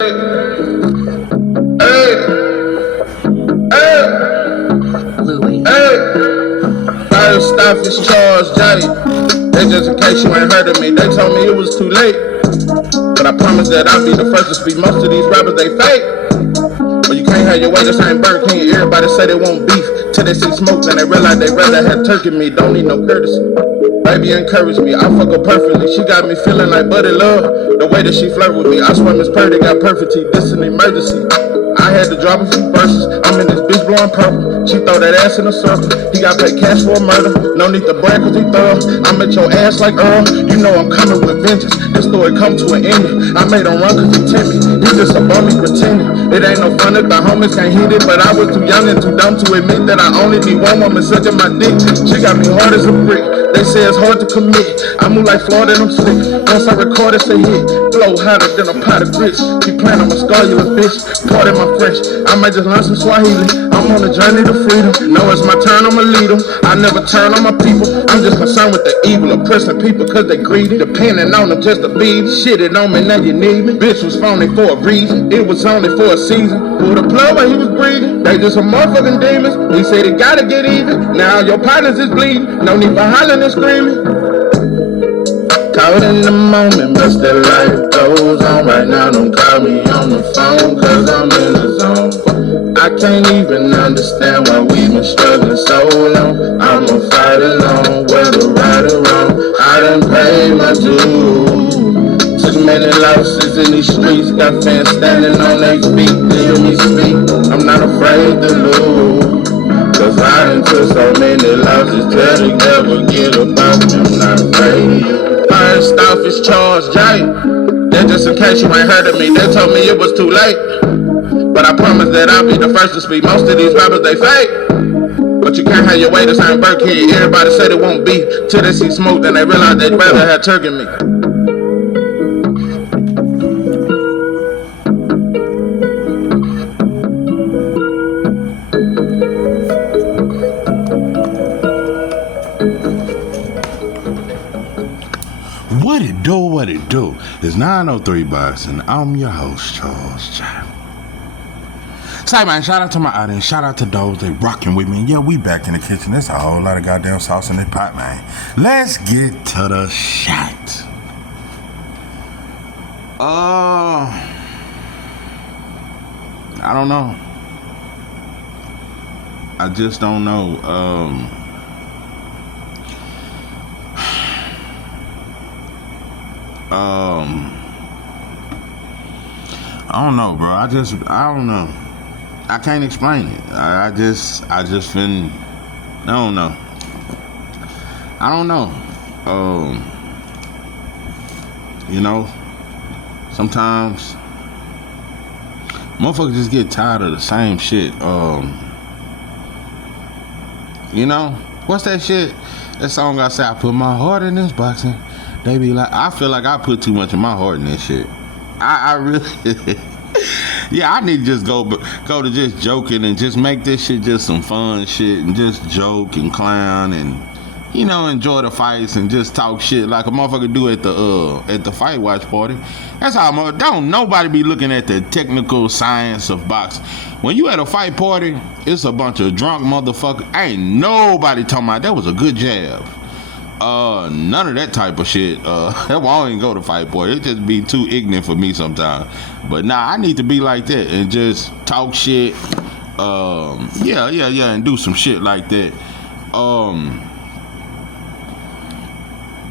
Louis. First stop is Charles J. They just in case you ain't heard of me. They told me it was too late, but I promise that I'll be the first to speak. Most of these rappers, they fake. But you can't have your way, this ain't Burger King. Everybody say they want beef till they see smoke, then they realize they rather have turkey meat. Don't need no courtesy. Baby encourage me, I fuck her perfectly. She got me feeling like buddy love. The way that she flirt with me, I swear Miss Purdy got perfect teeth. This an emergency. I had to drop a few verses. I'm in this bitch blowing purple. She throw that ass in a circle. He got paid cash for a murder. No need to brag cause he thorough. I'm at your ass like Earl. You know I'm coming with vengeance. This story come to an ending. I made him run cause he tempt me. He just a bummy pretending. It ain't no fun if the homies can't hit it. But I was too young and too dumb to admit that I only need one woman sucking my dick. She got me hard as a brick. They say it's hard to commit. I move like Florida and I'm slick. Once I record it's a hit. Flow hotter than a pot of grits. Keep playing, I'ma scar you a bitch. Pardon my French. I might just learn some Swahili. I'm on a journey to freedom. Know it's my turn, I'ma lead them. I never turn on my people. I'm just concerned with the evil, oppressing people cause they greedy. Depending on them just to be. Shit it on me, now you need me. Bitch was phony for a reason. It was only for a season. Pulled a plug while he was breathing. They just some motherfucking demons. He said it gotta get even. Now your partners is bleeding. No need for hollering and screaming. Caught in the moment, but still life goes on. Right now, don't call me on the phone, cause I'm in the zone. I can't even understand why we've been struggling so long. I'ma fight alone, whether right or wrong. I done paid my dues. Took many losses in these streets. Got fans standing on their feet, hear me speak. I'm not afraid to lose, cause I done took so many losses. Tell they never get about me, I'm not afraid. First off is Charles J. That just in case you ain't heard of me. They told me it was too late, but I promise that I'll be the first to speak. Most of these rappers, they fake. But you can't have your way, this ain't Burger King. Everybody say they won't beef till they see smoke, then they realize they'd rather have turkey meat. What it do? It's 903 Bucks, and I'm your host, Charles Jaron. Say, man, shout out to my audience. Shout out to those that rocking with me. Yeah, we back in the kitchen. There's a whole lot of goddamn sauce in this pot, man. Let's get to the shot. I don't know. I just don't know. I don't know, bro. I don't know. I can't explain it. I just been, I don't know. You know, sometimes motherfuckers just get tired of the same shit. You know, what's that shit? That song I say, I put my heart in this boxing. They be like, I feel like I put too much of my heart in this shit. I really, yeah, I need to just go to just joking and just make this shit just some fun shit and just joke and clown and, you know, enjoy the fights and just talk shit like a motherfucker do at the fight watch party. That's how don't nobody be looking at the technical science of boxing. When you at a fight party, it's a bunch of drunk motherfuckers. Ain't nobody talking about that was a good jab. None of that type of shit. That's why I don't even go to fight party. It just be too ignorant for me sometimes. But nah, I need to be like that and just talk shit. Yeah, and do some shit like that.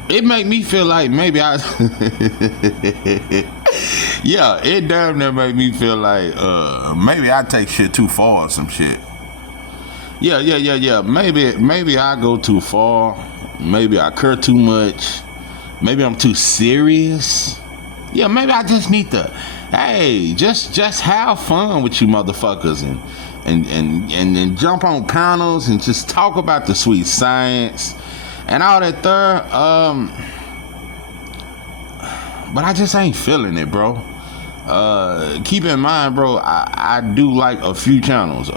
It make me feel like maybe I yeah, it damn near make me feel like maybe I take shit too far or some shit. Yeah. Maybe I go too far. Maybe I curse too much. Maybe I'm too serious. Yeah, maybe I just need to, hey, just have fun with you motherfuckers and jump on panels and just talk about the sweet science and all that third. But I just ain't feeling it, bro. Keep in mind, bro, I do like a few channels.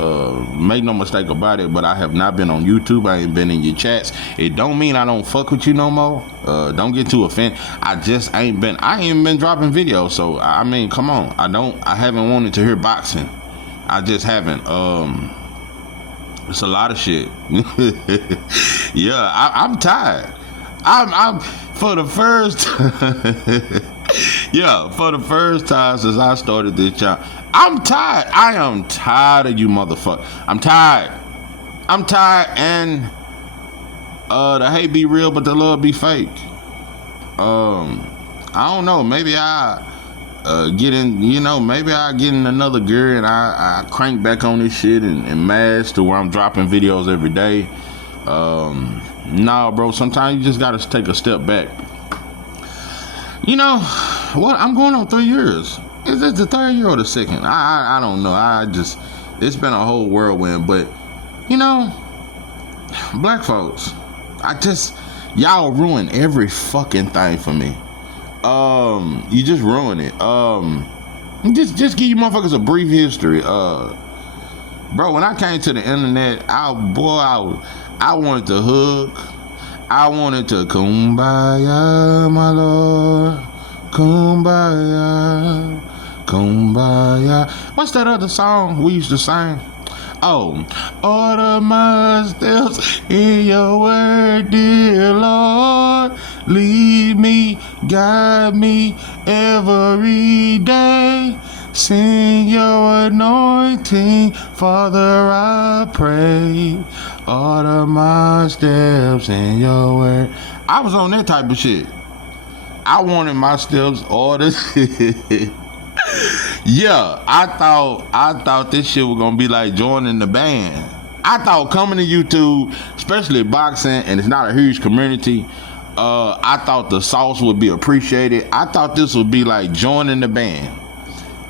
Make no mistake about it, but I have not been on YouTube. I ain't been in your chats. It don't mean I don't fuck with you no more. Don't get too offended. I ain't been dropping videos. So I mean, come on. I haven't wanted to hear boxing. I just haven't. It's a lot of shit. Yeah, I'm tired. I'm for the first yeah, for the first time since I started this channel, I'm tired. I am tired of you motherfuckers. I'm tired, and the hate be real, but the love be fake. I don't know. Maybe I get in, maybe I get in another gear and I crank back on this shit and mash to where I'm dropping videos every day. Nah, bro, sometimes you just gotta take a step back. You know what? I'm going on 3 years. Is this the third year or the second? I don't know. It's been a whole whirlwind. But black folks, y'all ruin every fucking thing for me. You just ruin it. Just give you motherfuckers a brief history. Bro, when I came to the internet, I wanted to hug. I wanted to kumbaya, my lord. Kumbaya, kumbaya. What's that other song we used to sing? Oh, order my steps in your word, dear Lord. Lead me, guide me every day. Send your anointing, Father, I pray. Order my steps in your word. I was on that type of shit. I wanted my steps ordered. Yeah, I thought this shit was gonna be like joining the band. I thought coming to YouTube, especially boxing, and it's not a huge community, I thought the sauce would be appreciated. I thought this would be like joining the band,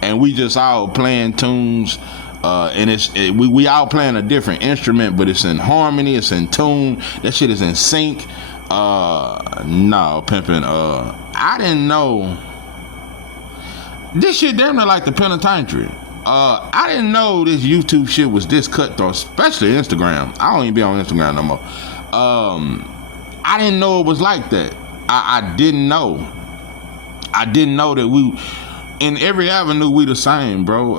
and we just all playing tunes, and we all playing a different instrument, but it's in harmony, it's in tune. That shit is in sync. No, pimping. I didn't know. This shit damn near like the penitentiary. I didn't know this YouTube shit was this cutthroat, especially Instagram. I don't even be on Instagram no more. I didn't know it was like that. I didn't know. I didn't know that we, in every avenue, we the same, bro.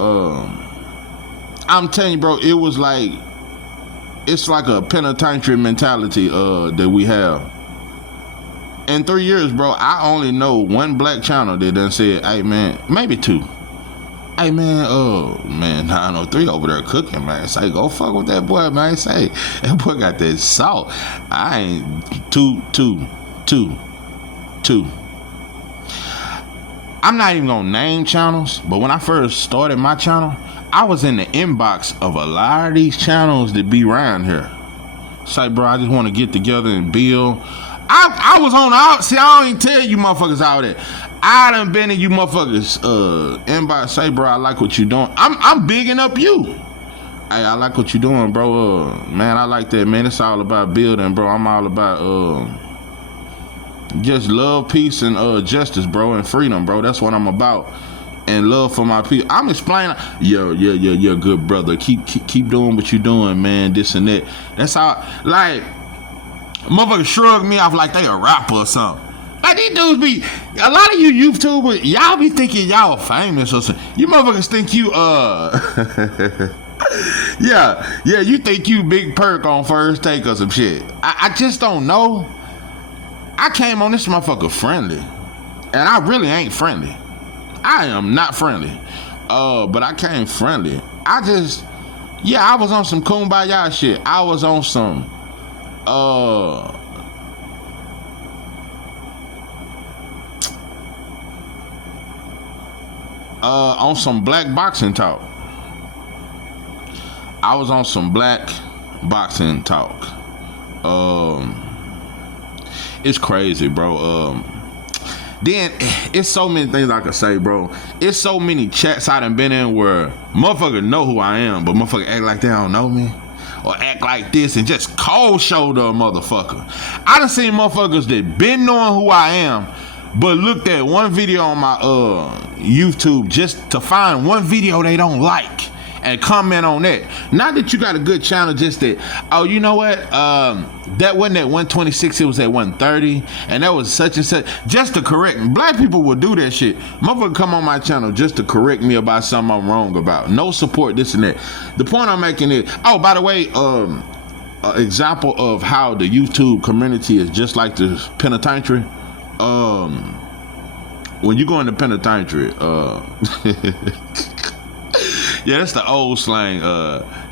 I'm telling you, bro, it was like, it's like a penitentiary mentality that we have. In 3 years, bro, I only know one black channel that done said, hey, man, maybe two. Hey, man, 903 over there cooking, man. Say, go fuck with that boy, man. Say, that boy got that salt. I ain't, two. I'm not even gonna name channels, but when I first started my channel, I was in the inbox of a lot of these channels that be around here. Say, bro, I just want to get together and build. I was on out. See, I don't even tell you motherfuckers all that. I done been in you motherfuckers inbox. Say, bro, I like what you doing. I'm bigging up you. Hey, I like what you doing, bro. Man, I like that, man. It's all about building, bro. I'm all about just love, peace, and justice, bro, and freedom, bro. That's what I'm about. And love for my people. I'm explaining. Yeah, good brother. Keep doing what you doing, man. This and that. That's how, like, motherfuckers shrug me off like they a rapper or something. Like, these dudes be, a lot of you YouTubers, y'all be thinking y'all famous or something. You motherfuckers think you, yeah, you think you Big Perk on First Take or some shit. I just don't know. I came on this motherfucker friendly, and I really ain't friendly. I am not friendly. But I came friendly. I was on some kumbaya shit. I was on some, on some black boxing talk. I was on some black boxing talk. It's crazy, bro. Then it's so many things I could say, bro. It's so many chats I done been in where motherfuckers know who I am, but motherfuckers act like they don't know me, or act like this and just cold shoulder a motherfucker. I done seen motherfuckers that been knowing who I am, but looked at one video on my YouTube just to find one video they don't like and comment on that. Not that you got a good channel, just that, oh, you know what? That wasn't at 126, it was at 130, and that was such and such. Just to correct me. Black people will do that shit. Motherfucker come on my channel just to correct me about something I'm wrong about. No support, this and that. The point I'm making is, oh, by the way, example of how the YouTube community is just like the penitentiary. When you go in the penitentiary, yeah, that's the old slang.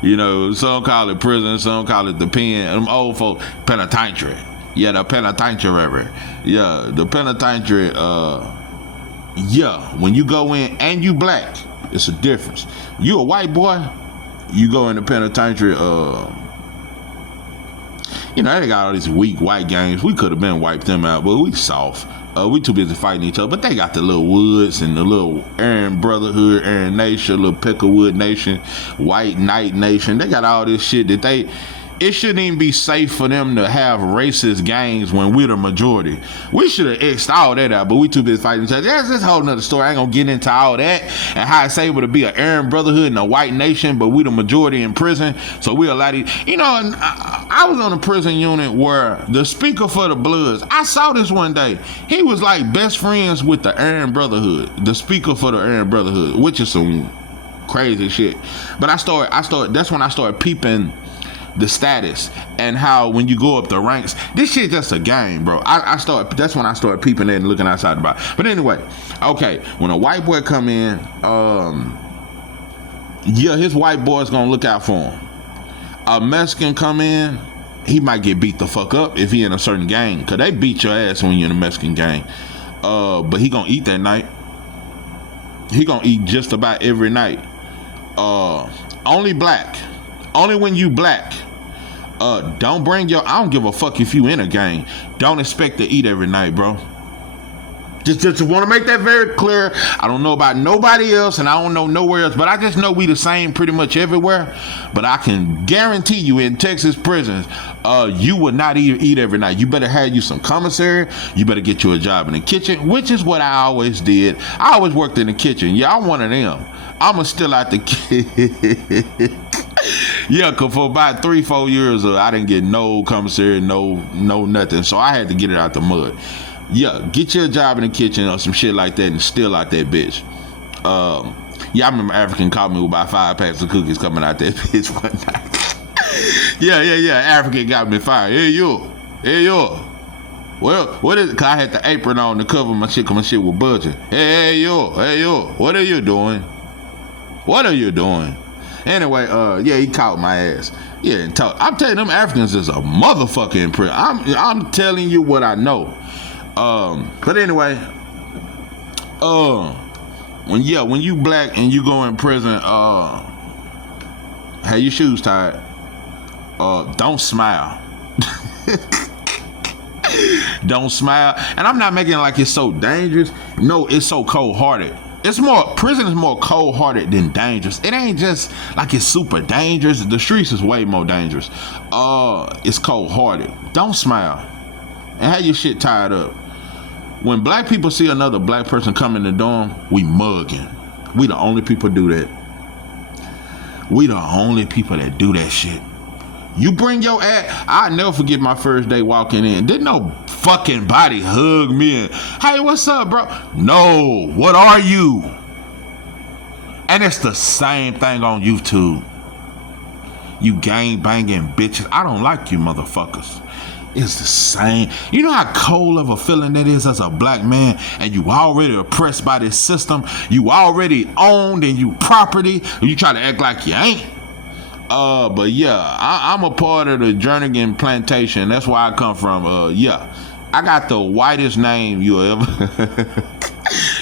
You know, some call it prison, some call it the pen. Them old folk, penitentiary. Yeah, the penitentiary. Yeah, the penitentiary. Yeah, when you go in and you black, it's a difference. You a white boy, you go in the penitentiary. You know, they got all these weak white gangs. We could have been wiped them out, but we soft. We too busy fighting each other. But they got the little Woods and the little Aaron Brotherhood, Aaron Nation, little Picklewood Nation, White Knight Nation. They got all this shit that it shouldn't even be safe for them to have racist gangs when we're the majority. We should have X'd all that out, but we too busy fighting each other. That's just a whole nother story. I ain't gonna get into all that and how it's able to be an Aryan Brotherhood and a white nation, but we the majority in prison, so we allow these. You know, and I was on a prison unit where the speaker for the Bloods, I saw this one day. He was like best friends with the Aryan Brotherhood, the speaker for the Aryan Brotherhood, which is some crazy shit. But I started. That's when I started peeping the status and how when you go up the ranks, this shit just a game, bro. That's when I started peeping it and looking outside the box. But anyway, okay, when a white boy come in, yeah, his white boy's gonna look out for him. A Mexican come in, he might get beat the fuck up if he in a certain gang, cause they beat your ass when you're in a Mexican gang. But he gonna eat that night. He gonna eat just about every night. Only black. Only when you black. Don't bring your. I don't give a fuck if you in a gang. Don't expect to eat every night, bro. Just want to make that very clear. I don't know about nobody else, and I don't know nowhere else, but I just know we the same pretty much everywhere. But I can guarantee you in Texas prisons, you would not eat every night. You better have you some commissary. You better get you a job in the kitchen, which is what I always did. I always worked in the kitchen. Yeah, I'm one of them. I'ma still out the kitchen. Yeah, cause for about 3-4 years, I didn't get no commissary, no nothing. So I had to get it out the mud. Yeah, get you a job in the kitchen or some shit like that and steal out that bitch. Yeah, I remember African caught me with about 5 packs of cookies coming out that bitch one night. Yeah. African got me fired. Hey you. Well, what is it? Cause I had the apron on to cover my shit, cause my shit was budging. Hey you. What are you doing? Anyway, yeah, he caught my ass. Yeah, and I'm telling you, them Africans is a motherfucker in prison. I'm telling you what I know. But anyway, when you black and you go in prison, have your shoes tied. Don't smile. Don't smile. And I'm not making it like it's so dangerous. No, it's so cold-hearted. Prison is more cold-hearted than dangerous. It ain't just like it's super dangerous. The streets is way more dangerous. It's cold-hearted. Don't smile. And have your shit tied up. When black people see another black person come in the dorm, we mugging. We the only people do that. We the only people that do that shit. You bring your ass. I'll never forget my first day walking in. Didn't no fucking body hug me and, hey, what's up, bro? No, what are you? And it's the same thing on YouTube. You gang banging bitches. I don't like you motherfuckers. It's the same. You know how cold of a feeling it is as a black man, and you already oppressed by this system. You already owned and you property, and you try to act like you ain't. But yeah, I'm a part of the Jernigan plantation. That's where I come from. Yeah, I got the whitest name you ever.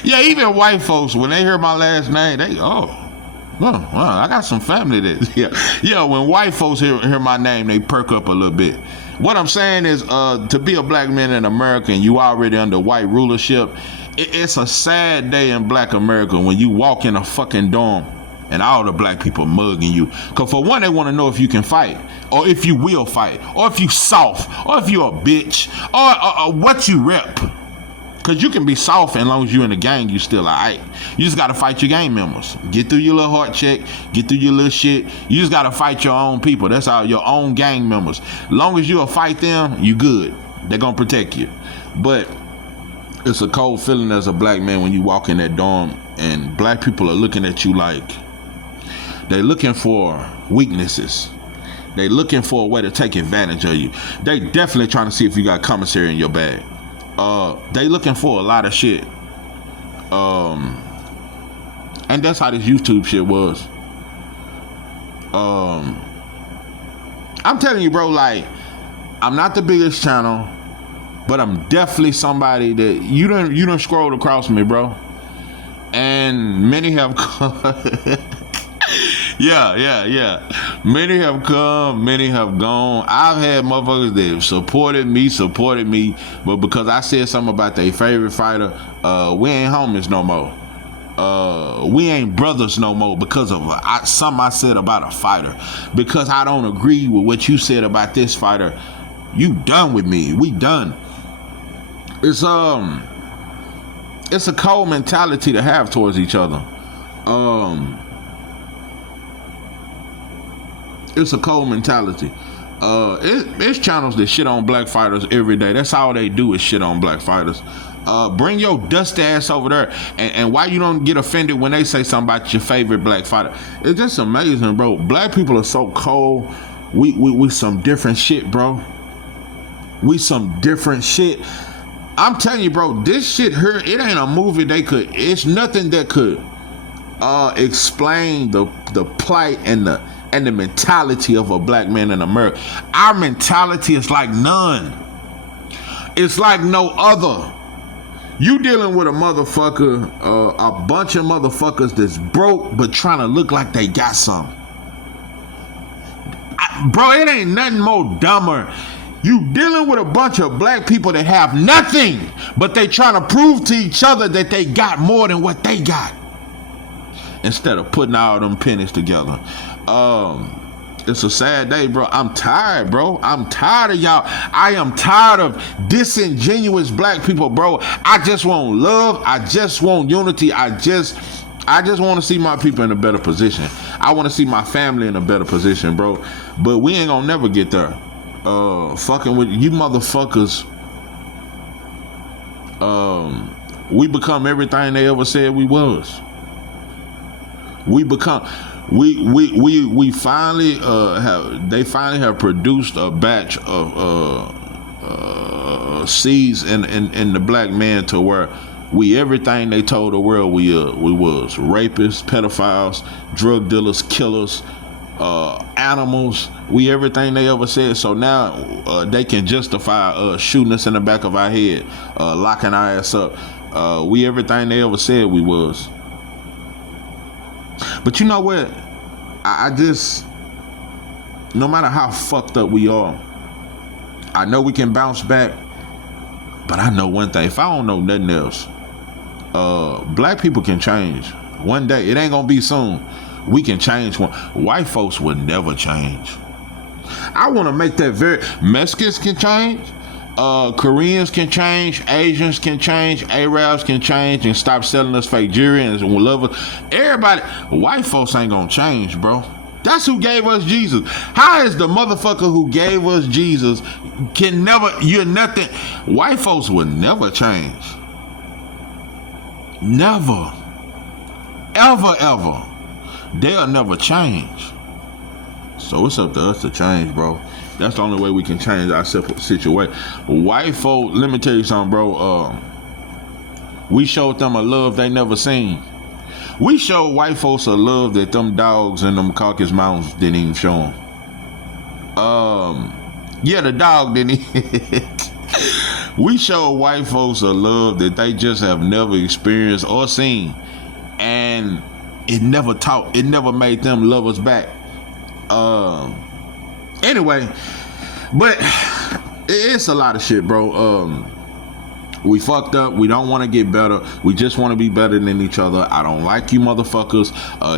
Yeah, even white folks, when they hear my last name, they wow, I got some family that. Yeah. When white folks hear my name, they perk up a little bit. What I'm saying is, to be a black man in America and you already under white rulership, it's a sad day in black America when you walk in a fucking dorm and all the black people mugging you. Because for one, they want to know if you can fight, or if you will fight, or if you soft, or if you a bitch, or what you rep. Cause you can be soft as long as you in the gang, you still alright. You just gotta fight your gang members. Get through your little heart check, get through your little shit. You just gotta fight your own people. That's all, your own gang members. Long as you'll fight them, you good. They're gonna protect you. But it's a cold feeling as a black man when you walk in that dorm and black people are looking at you like they're looking for weaknesses. They looking for a way to take advantage of you. They definitely trying to see if you got commissary in your bag. They looking for a lot of shit. And that's how this YouTube shit was. I'm telling you, bro, like, I'm not the biggest channel, but I'm definitely somebody that you done scrolled across me, bro. And many have come. Yeah. Many have come, many have gone. I've had motherfuckers that supported me, but because I said something about their favorite fighter, we ain't homies no more. We ain't brothers no more because of something I said about a fighter. Because I don't agree with what you said about this fighter, you done with me. We done. It's a cold mentality to have towards each other. It's a cold mentality. It's channels that shit on black fighters every day. That's all they do is shit on black fighters. Bring your dusty ass over there. And why you don't get offended when they say something about your favorite black fighter? It's just amazing, bro. Black people are so cold. We some different shit, bro. We some different shit. I'm telling you, bro, this shit here, it ain't a movie it's nothing that could explain the plight and the mentality of a black man in America. Our mentality is like none. It's like no other. You dealing with a motherfucker, a bunch of motherfuckers that's broke but trying to look like they got something. Bro, it ain't nothing more dumber. You dealing with a bunch of black people that have nothing, but they trying to prove to each other that they got more than what they got, instead of putting all them pennies together. It's a sad day, bro. I'm tired, bro. I'm tired of y'all. I am tired of disingenuous black people, bro. I just want love. I just want unity. I just want to see my people in a better position. I want to see my family in a better position, bro. But we ain't gonna never get there. Fucking with you motherfuckers. We become everything they ever said we was. We finally have produced a batch of seeds in the black man to where we everything they told the world we was: rapists, pedophiles, drug dealers, killers, animals. We everything they ever said. So now they can justify shooting us in the back of our head, locking our ass up. We everything they ever said we was. But you know what? I just, no matter how fucked up we are, I know we can bounce back. But I know one thing: if I don't know nothing else, black people can change one day. It ain't gonna be soon. We can change one. White folks would never change. I want to make that very. Mexicans can change. Koreans can change. Asians can change. Arabs can change and stop selling us fake jewelry and love us. Everybody. White folks ain't gonna change, bro. That's who gave us Jesus. How is the motherfucker who gave us Jesus can never? You're nothing. White folks would never change. Never. Ever. They'll never change. So it's up to us to change, bro. That's the only way we can change our situation. White folk, let me tell you something, bro. We showed them a love they never seen. We showed white folks a love that them dogs in them Caucasus Mountains didn't even show them. Yeah, the dog didn't even. We showed white folks a love that they just have never experienced or seen. And it never made them love us back. Anyway, but it's a lot of shit, bro. We fucked up. We don't want to get better. We just want to be better than each other. I don't like you motherfuckers.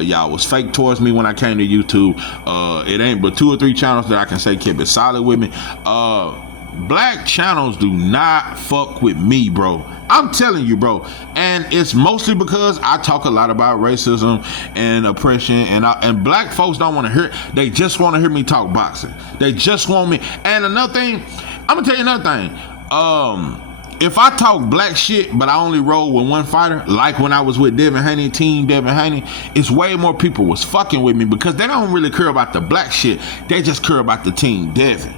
Y'all was fake towards me when I came to YouTube. It ain't but 2 or 3 channels that I can say kept it solid with me. Black channels do not fuck with me, bro. I'm telling you, bro. And it's mostly because I talk a lot about racism and oppression, and black folks don't want to hear. They just want to hear me talk boxing. They just want me. And another thing, I'm gonna tell you another thing. If I talk black shit, but I only roll with one fighter, like when I was with Devin Haney, Team Devin Haney, it's way more people was fucking with me because they don't really care about the black shit. They just care about the Team Devin.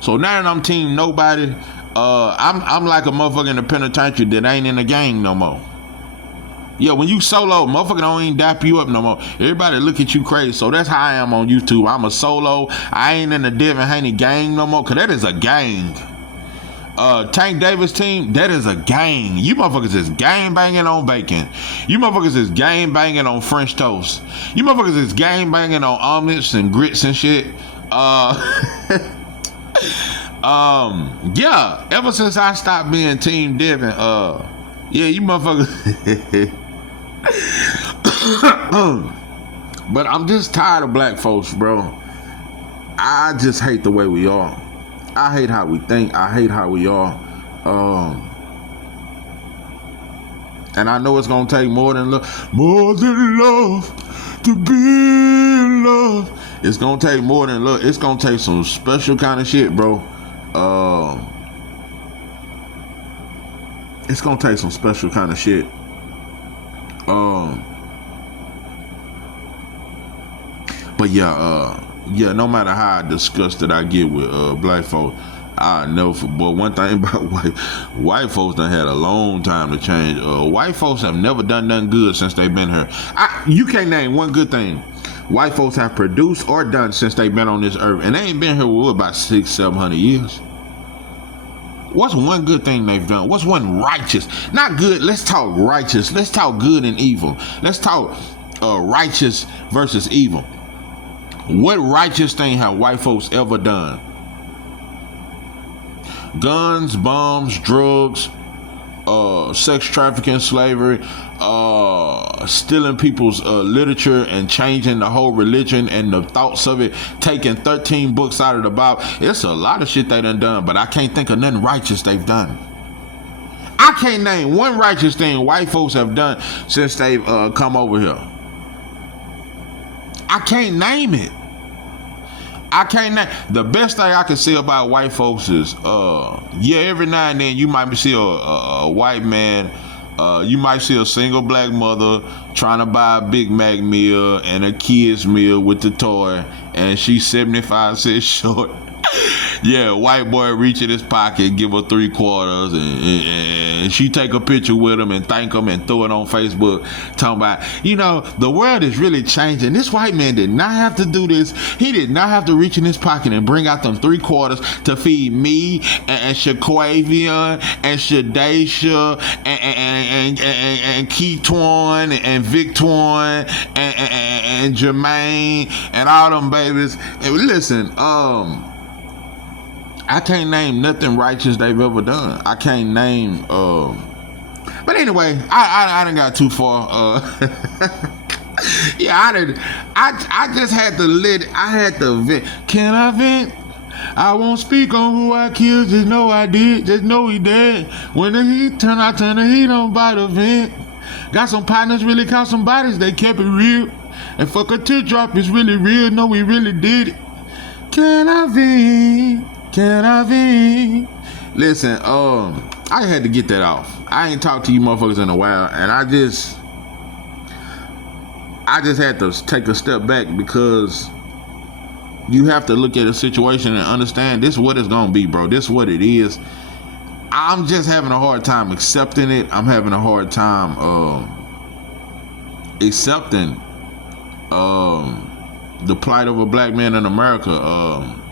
So now that I'm Team Nobody, I'm like a motherfucker in the penitentiary that ain't in the gang no more. Yeah, when you solo, motherfucker don't even dap you up no more. Everybody look at you crazy. So that's how I am on YouTube. I'm a solo. I ain't in the Devin Haney gang no more, because that is a gang. Tank Davis team, that is a gang. You motherfuckers is gang banging on bacon. You motherfuckers is gang banging on French toast. You motherfuckers is gang banging on omelets and grits and shit. Yeah, ever since I stopped being Team Devin, yeah, you motherfuckers. But I'm just tired of black folks, bro. I just hate the way we are. I hate how we think. I hate how we are. And I know it's gonna take more than love to be in love. It's gonna take more than love. It's gonna take some special kind of shit, bro. It's gonna take some special kind of shit. But yeah, no matter how disgusted I get with black folks, I know but one thing about white folks done had a long time to change. White folks have never done nothing good since they've been here. You can't name one good thing white folks have produced or done since they've been on this earth, and they ain't been here for about 600-700 years. What's one good thing they've done? What's one righteous? Not good. Let's talk righteous. Let's talk good and evil. Let's talk righteous versus evil. What righteous thing have white folks ever done? Guns, bombs, drugs, sex trafficking, slavery, stealing people's literature and changing the whole religion and the thoughts of it, taking 13 books out of the Bible. It's a lot of shit they done, but I can't think of nothing righteous they've done. I can't name one righteous thing white folks have done since they've come over here. I can't name it. I can't name. The best thing I can say about white folks is, yeah, every now and then you might see a white man, you might see a single black mother trying to buy a Big Mac meal and a kid's meal with the toy, and she's 75 cents short. Yeah, white boy reach in his pocket, give her $3, and she take a picture with him and thank him and throw it on Facebook, talking about, the world is really changing. This white man did not have to do this. He did not have to reach in his pocket and bring out them $3 to feed me and Shaquavian and Shadaisha and Keetwan and Victorn and Jermaine and all them babies. And listen, I can't name nothing righteous they've ever done. I can't name. But anyway, I done got too far. Yeah, I just had to I had to vent. Can I vent? I won't speak on who I killed. Just know I did. Just know he dead. When the heat turn, I turn the heat on by the vent. Got some partners really caught some bodies. They kept it real. And fuck a teardrop is really real. No, we really did it. Can I vent? Can I be? Listen, I had to get that off. I ain't talked to you motherfuckers in a while, and I just had to take a step back, because you have to look at a situation and understand this is what it's gonna be, bro. This is what it is. I'm just having a hard time accepting it. I'm having a hard time accepting the plight of a black man in America.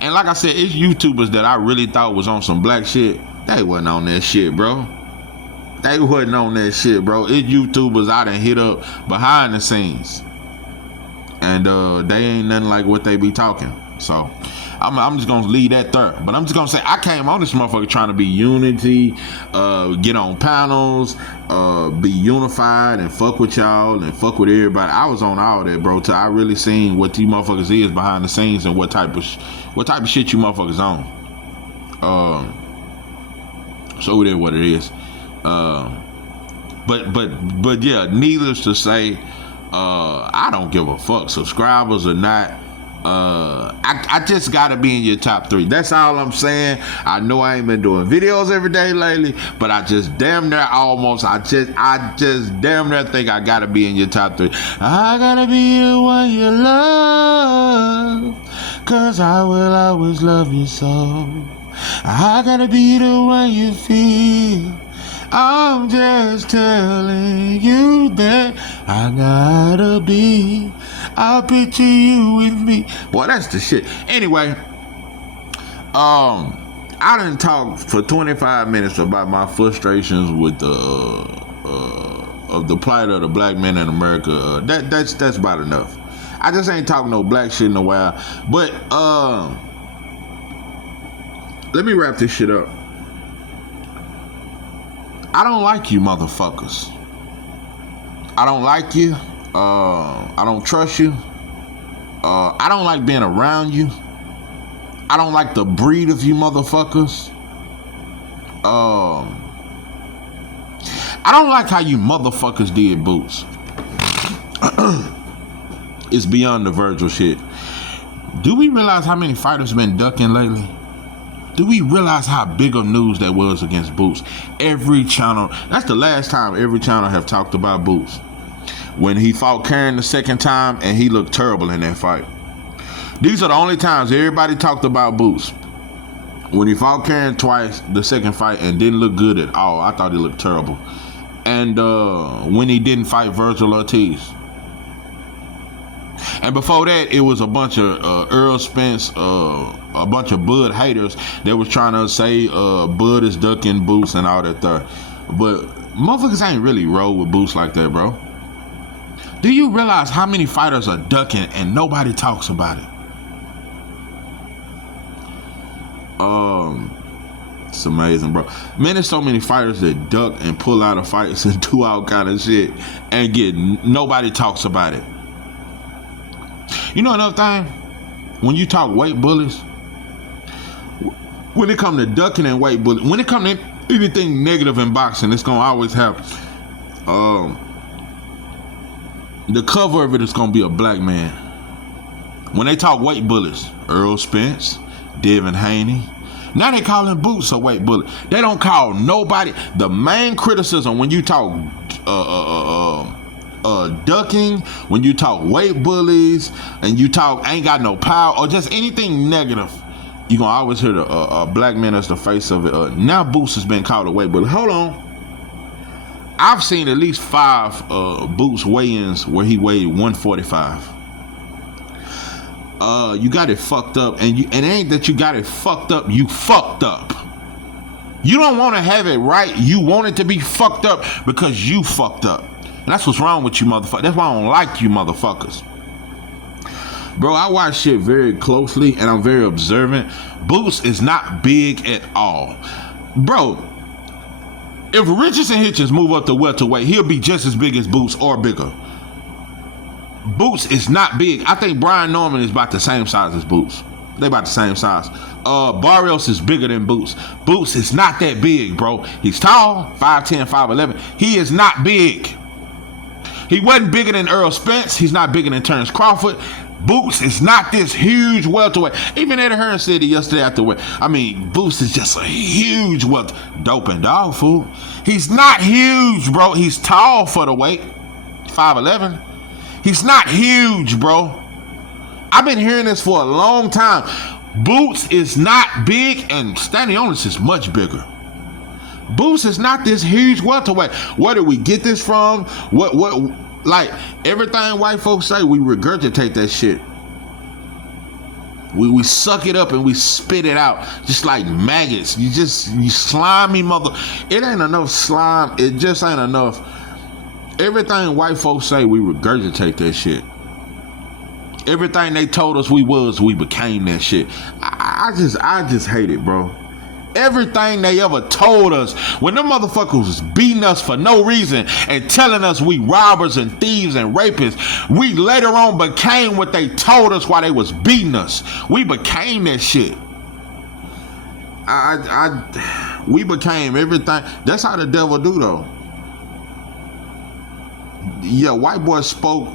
And like I said, it's YouTubers that I really thought was on some black shit. They wasn't on that shit, bro. They wasn't on that shit, bro. It's YouTubers I done hit up behind the scenes, and they ain't nothing like what they be talking. So I'm just gonna leave that there. But I'm just gonna say I came on this motherfucker trying to be unity, get on panels, be unified and fuck with y'all and fuck with everybody. I was on all that, bro, till I really seen what you motherfuckers is behind the scenes and what type of shit you motherfuckers on. So it is what it is. But yeah, needless to say, I don't give a fuck, subscribers or not. I just gotta be in your top 3. That's all I'm saying. I know I ain't been doing videos every day lately, but I just damn near almost. I just damn near think I gotta be in your top 3. I gotta be the one you love, 'cause I will always love you so. I gotta be the one you feel. I'm just telling you that I gotta be. I'll picture you with me. Boy, that's the shit. Anyway, I done talk for 25 minutes about my frustrations with of the plight of the black men in America. That's about enough. I just ain't talking no black shit in a while. But let me wrap this shit up. I don't like you motherfuckers. I don't like you. I don't trust you. I don't like being around you. I don't like the breed of you motherfuckers. I don't like how you motherfuckers did Boots. It's beyond the Virgil shit. Do we realize how many fighters been ducking lately? Do we realize how big of news that was against Boots? Every channel, that's the last time every channel have talked about Boots. When he fought Karen the second time and he looked terrible in that fight. These are the only times everybody talked about Boots. When he fought Karen twice, the second fight, and didn't look good at all. I thought he looked terrible. And when he didn't fight Virgil Ortiz. And before that, it was a bunch of Earl Spence, a bunch of Bud haters that was trying to say Bud is ducking Boots and all that there. But motherfuckers ain't really roll with Boots like that, bro. Do you realize how many fighters are ducking and nobody talks about it? It's amazing, bro. Man, there's so many fighters that duck and pull out of fights and do all kind of shit and nobody talks about it. You know another thing? When you talk weight bullies, when it come to ducking and weight bullies, when it come to anything negative in boxing, it's gonna always have the cover of it is gonna be a black man. When they talk weight bullies, Earl Spence, Devin Haney, now they calling Boots a weight bully. They don't call nobody. The main criticism when you talk ducking, when you talk weight bullies, and you talk ain't got no power or just anything negative, you gonna always hear a black man as the face of it. Now Boots has been called a weight bully. Hold on. I've seen at least 5 Boots weigh-ins where he weighed 145. You got it fucked up, and it ain't that you got it fucked up, you fucked up. You don't want to have it right, you want it to be fucked up because you fucked up. And that's what's wrong with you motherfuckers. That's why I don't like you motherfuckers. Bro, I watch shit very closely and I'm very observant. Boots is not big at all. Bro, if Richardson Hitchens move up to welterweight, he'll be just as big as Boots or bigger. Boots is not big. I think Brian Norman is about the same size as Boots. They about the same size. Barrios is bigger than Boots. Boots is not that big, bro. He's tall, 5'10", 5'11". He is not big. He wasn't bigger than Earl Spence. He's not bigger than Terrence Crawford. Boots is not this huge welterweight. Even Eddie Hearn said it yesterday after weight. I mean, Boots is just a huge welterweight. Dope and dog food. He's not huge, bro. He's tall for the weight. 5'11". He's not huge, bro. I've been hearing this for a long time. Boots is not big, and Stanionis is much bigger. Boots is not this huge welterweight. Where did we get this from? Like, everything white folks say, we regurgitate that shit. We suck it up and we spit it out. Just like maggots. You slimy mother. It ain't enough slime. It just ain't enough. Everything white folks say, we regurgitate that shit. Everything they told us we became that shit. I just hate it, bro. Everything they ever told us, when them motherfuckers was beating us for no reason and telling us we robbers and thieves and rapists, we later on became what they told us while they was beating us. We became that shit. We became everything. That's how the devil do, though. Yeah, white boy spoke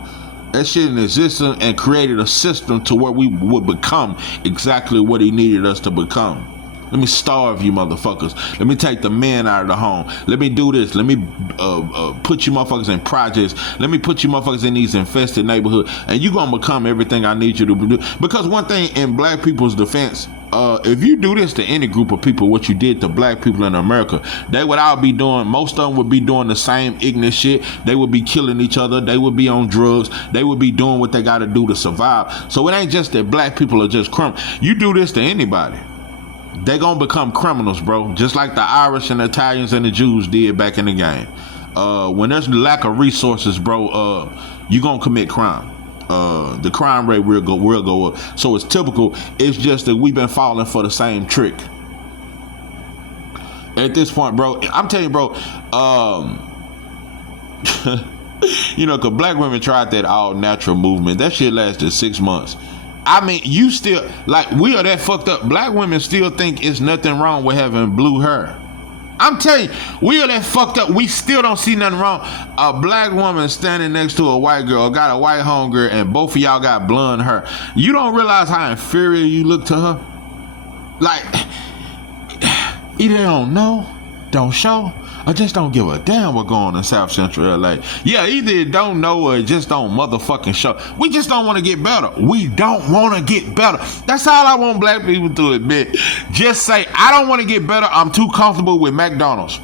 that shit in existence and created a system to where we would become exactly what he needed us to become. Let me starve you motherfuckers. Let me take the men out of the home. Let me do this. Let me put you motherfuckers in projects. Let me put you motherfuckers in these infested neighborhoods. And you gonna become everything I need you to do. Because one thing in black people's defense, if you do this to any group of people, what you did to black people in America, they would all be doing, most of them would be doing the same ignorant shit. They would be killing each other. They would be on drugs. They would be doing what they got to do to survive. So it ain't just that black people are just criminals. You do this to anybody, they gonna become criminals, bro. Just like the Irish and the Italians and the Jews did back in the game. When there's lack of resources, bro, you gonna commit crime. The crime rate will go up. So it's typical. It's just that we've been falling for the same trick. At this point, bro, I'm telling you, bro, you know, cause black women tried that all natural movement. That shit lasted 6 months. I mean, you still, like, we are that fucked up. Black women still think it's nothing wrong with having blue hair. I'm telling you, we are that fucked up. We still don't see nothing wrong. A black woman standing next to a white girl, got a white homegirl, and both of y'all got blonde hair. You don't realize how inferior you look to her? Like, either they don't know, don't show, or just don't give a damn what going on in South Central LA. Yeah, either it don't know or it just don't motherfucking show. We just don't want to get better. We don't want to get better. That's all I want black people to admit. Just say, I don't want to get better. I'm too comfortable with McDonald's.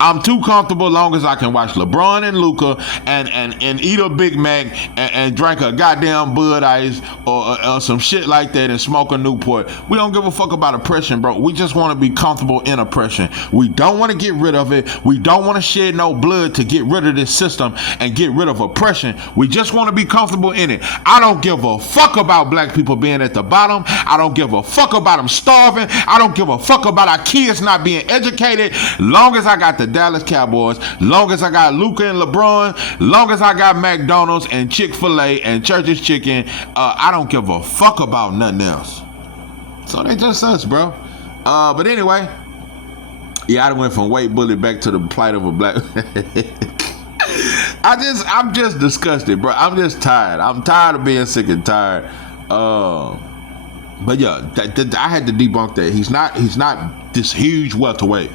I'm too comfortable long as I can watch LeBron and Luka and eat a Big Mac and drink a goddamn Bud Ice or some shit like that and smoke a Newport. We don't give a fuck about oppression, bro. We just want to be comfortable in oppression. We don't want to get rid of it. We don't want to shed no blood to get rid of this system and get rid of oppression. We just want to be comfortable in it. I don't give a fuck about black people being at the bottom. I don't give a fuck about them starving. I don't give a fuck about our kids not being educated. Long as I got the Dallas Cowboys, long as I got Luka and LeBron, long as I got McDonald's and Chick-fil-A and Church's Chicken, I don't give a fuck about nothing else. So they just us, bro. But anyway, yeah, I went from white bully back to the plight of a black. I'm just disgusted, bro. I'm just tired. I'm tired of being sick and tired. But yeah, I had to debunk that. He's not this huge welterweight.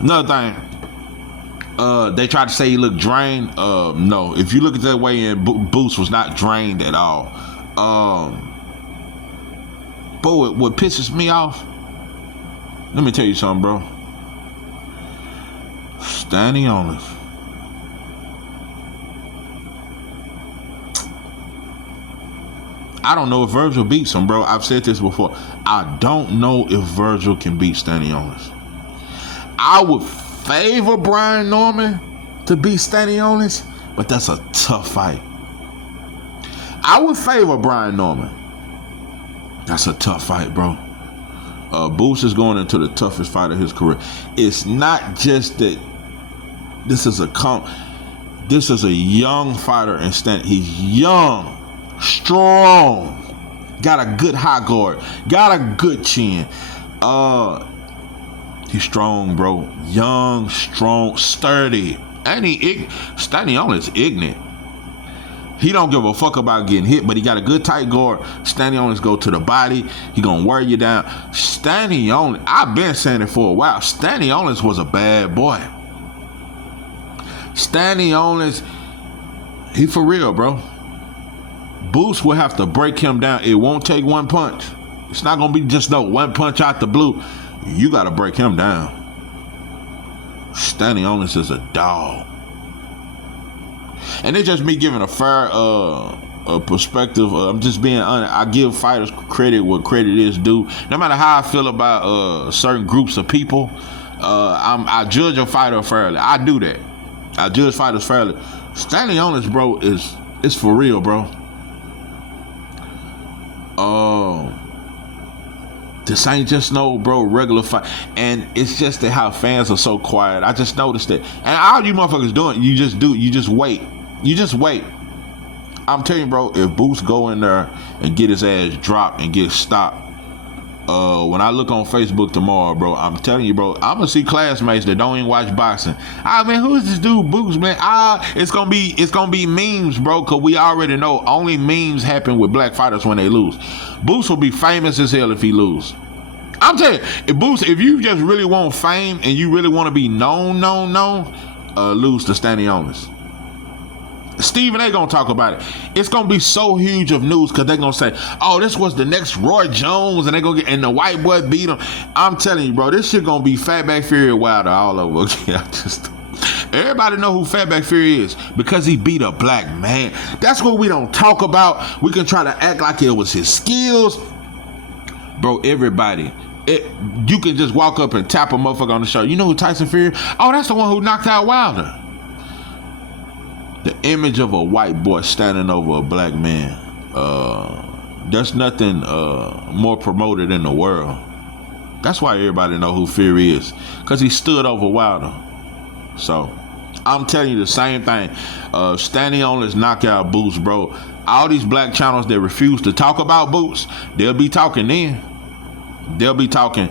Another thing. They tried to say he looked drained. No, if you look at that way in, Boots was not drained at all. But what pisses me off, let me tell you something, bro. Standing on us. I don't know if Virgil beats him, bro. I've said this before. I don't know if Virgil can beat Stanley Honest. I would favor Brian Norman to beat Stanley Honest, but that's a tough fight. I would favor Brian Norman. That's a tough fight, bro. Boots is going into the toughest fight of his career. It's not just that this is a young fighter and he's young, strong, got a good high guard, got a good chin. He's strong, bro. Young, strong, sturdy. Stanley Honest is ignorant. He don't give a fuck about getting hit, but he got a good tight guard. Stanley Honest go to the body. He gonna wear you down. Stanley Honest, I've been saying it for a while. Stanley Honest was a bad boy. Stanley Honest, he for real, bro. Boots will have to break him down. It won't take one punch. It's not gonna be just no one punch out the blue. You gotta break him down. Stanley Honest is a dog. And it's just me giving a fair perspective. I'm just being honest. I give fighters credit where credit is due. No matter how I feel about certain groups of people, I judge a fighter fairly. I do that. I judge fighters fairly. Stanley Honest, bro, is for real, bro. This ain't just no, bro, regular fight. And it's just that how fans are so quiet. I just noticed it. And all you motherfuckers doing, you just wait. You just wait. I'm telling you, bro, if Boots go in there and get his ass dropped and get stopped, when I look on Facebook tomorrow, bro, I'm telling you, bro, I'm gonna see classmates that don't even watch boxing. Man, who is this dude, Boots, man? It's gonna be memes, bro, cause we already know only memes happen with black fighters when they lose. Boots will be famous as hell if he lose. I'm telling you, if you just really want fame and you really want to be known, lose to Stanley Ennis. Stephen A gonna talk about it. It's gonna be so huge of news because they're gonna say, oh, this was the next Roy Jones, and they gonna get, and the white boy beat him. I'm telling you, bro, this shit gonna be Fatback Fury Wilder all over again. Everybody know who Fatback Fury is because he beat a black man. That's what we don't talk about. We can try to act like it was his skills. Bro, everybody. You can just walk up and tap a motherfucker on the shoulder. You know who Tyson Fury? Oh, that's the one who knocked out Wilder. The image of a white boy standing over a black man. There's nothing more promoted in the world. That's why everybody know who Fury is. Because he stood over Wilder. So, I'm telling you the same thing. Standing on his knockout Boots, bro. All these black channels that refuse to talk about Boots, they'll be talking then. They'll be talking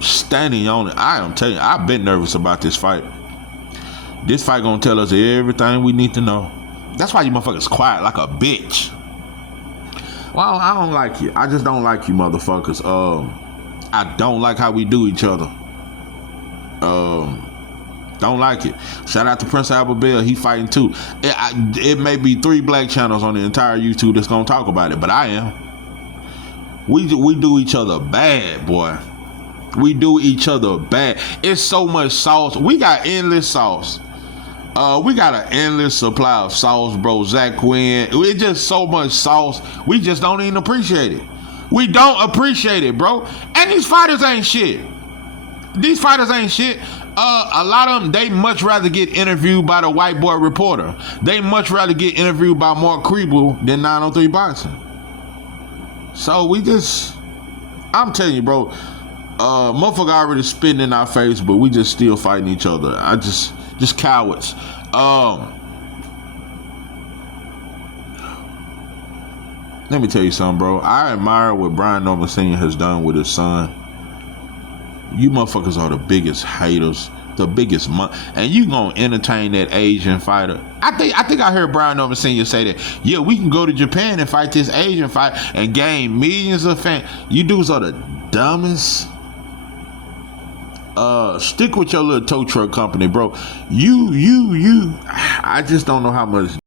standing on it. I am telling you, I've been nervous about this fight. This fight gonna tell us everything we need to know. That's why you motherfuckers quiet like a bitch. Well, I don't like you. I just don't like you motherfuckers. I don't like how we do each other. Don't like it. Shout out to Prince Albert Bell. He fighting too. It may be 3 black channels on the entire YouTube that's gonna talk about it, but I am. We do each other bad, boy. We do each other bad. It's so much sauce. We got endless sauce. We got an endless supply of sauce, bro. Zach Quinn. It's just so much sauce. We just don't even appreciate it. We don't appreciate it, bro. And these fighters ain't shit. These fighters ain't shit. A lot of them, they much rather get interviewed by the white boy reporter. They much rather get interviewed by Mark Kriebel than 903 Boxing. So we just, I'm telling you, bro, motherfucker already spitting in our face, but we just still fighting each other. Just cowards. Let me tell you something, bro. I admire what Brian Norman Sr. has done with his son. You motherfuckers are the biggest haters, the biggest and you gonna entertain that Asian fighter. I think I heard Brian Norman Sr. say that, yeah, we can go to Japan and fight this Asian fight and gain millions of fans. You dudes are the dumbest. Stick with your little tow truck company, bro. I just don't know how much